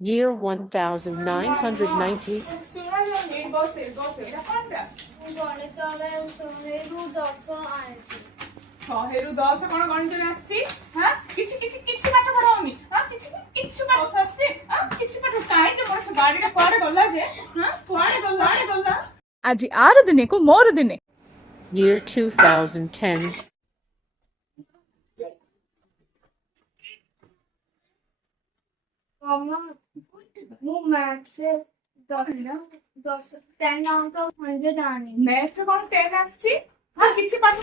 Year 1990. ଶହେରୁ 10 କଣ ଗଣିତରେ ଆସିଛି? ହଁ କିଛି ପାଠ ପଢାଉନି। ହଁ କିଛି ପାଠ ଆସିଛି। କିଛି ପାଠ କାହିଁ ଯେ ମୋର ଗାଡିଟା କୁଆଡେ ଗଲା ଯେ? କୁଆଡେ ଗଲା? ଆଜି ଆର ଦିନେକୁ ମୋର ଦିନେ। Year 2010. Mama, ମୁଁ ମ୍ୟାଥରେ 10 out of 100 ଆଣିନି। ମ୍ୟାଥରେ କଣ 10 ଆସିଛି? କିଛି ପାଠ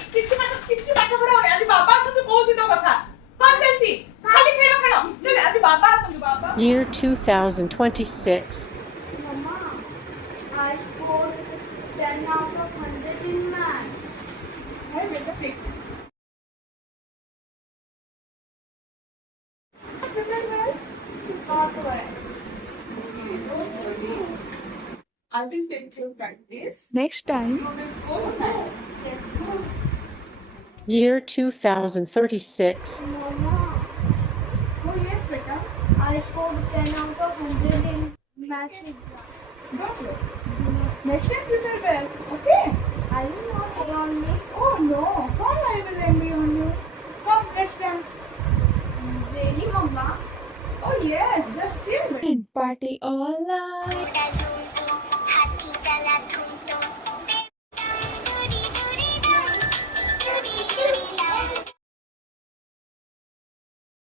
ପଢାଉନି। ଆଜି ବାବା ଆସନ୍ତୁ କହୁଛି ତୋ କଥା। କଣ ଚାଲିଛି? ଖାଲି ଖେଳ। ଚାଲ ଆଜି ବାବା ଆସନ୍ତୁ ବାବା। Year 2026. Mama, I scored 10 out of 100 in maths. Hey, बेटा सीख। I will take your practice. Next time you will score nice. Yes. Year 2036. Mama, Oh yes, बेटा. I scored 10 out of 100 in maths exam. Don't worry. Next time prepare well. Okay? I will not say on me. Oh no. Why I will envy on you? Come, let's dance. Really, Mama? Oh yes, just chill. Party all night.